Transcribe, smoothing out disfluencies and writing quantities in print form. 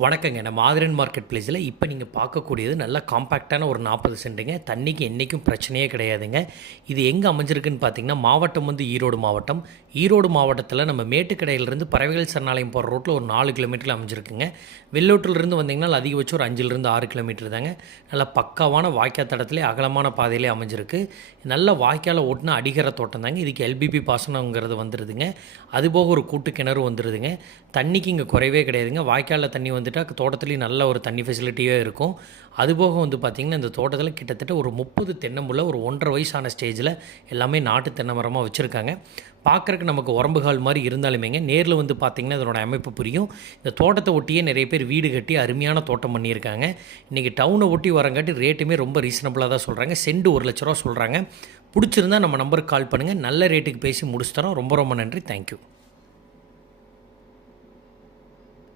வணக்கங்க. நம்ம ஆதிரன் மார்க்கெட் பிளேஸில் இப்போ நீங்கள் பார்க்கக்கூடியது நல்ல காம்பேக்டான ஒரு 40 சென்ட்டுங்க. தண்ணிக்கு என்றைக்கும் பிரச்சனையே கிடையாதுங்க. இது எங்கே அமைஞ்சிருக்குன்னு பார்த்தீங்கன்னா, மாவட்டம் வந்து ஈரோடு மாவட்டம். ஈரோடு மாவட்டத்தில் நம்ம மேட்டுக்கடையிலேருந்து பறவைகள் சரணாலயம் போகிற ரோட்டில் ஒரு 4 கிலோமீட்டரில் அமைஞ்சிருக்குங்க. வெள்ளோட்டிலிருந்து வந்தீங்கன்னா அதிகபட்சம் ஒரு 5லேருந்து 6 கிலோமீட்டர் தாங்க. நல்ல பக்காவான வாய்க்கால் தடத்திலே அகலமான பாதையிலே அமைஞ்சிருக்கு. நல்ல வாய்க்காலை ஓட்டினா அடிகர தோட்டம் தாங்க. இதுக்கு எல்பிபி பாசனங்கிறது வந்துடுதுங்க. அதுபோக ஒரு கூட்டு கிணறு வந்துடுதுங்க. தண்ணிக்கு இங்கே குறைவே கிடையாதுங்க. வாய்க்காலில் தண்ணி வந்துட்டால் தோட்டத்துலேயும் நல்ல ஒரு தண்ணி ஃபெசிலிட்டியாக இருக்கும். அதுபோக வந்து பார்த்திங்கன்னா, இந்த தோட்டத்தில் கிட்டத்தட்ட ஒரு 30 தென்னம்புள்ள ஒரு 1.5 வயசான ஸ்டேஜில் எல்லாமே நாட்டு தென்னை மரமாக வச்சுருக்காங்க. பார்க்குறக்கு நமக்கு உரம்புகால் மாதிரி இருந்தாலுமேங்க, நேரில் வந்து பார்த்திங்கன்னா அதனோட அமைப்பு புரியும். இந்த தோட்டத்தை ஒட்டியே நிறைய பேர் வீடு கட்டி அருமையான தோட்டம் பண்ணியிருக்காங்க. இன்றைக்கி டவுனை ஒட்டி வரங்காட்டி ரேட்டுமே ரொம்ப ரீசனபிளாக தான் சொல்கிறாங்க. சென்ட் 1 லட்ச ரூபா சொல்கிறாங்க. பிடிச்சிருந்தா நம்ம நம்பருக்கு கால் பண்ணுங்கள். நல்ல ரேட்டுக்கு பேசி முடிச்சு தரோம். ரொம்ப ரொம்ப நன்றி. தேங்க்யூ.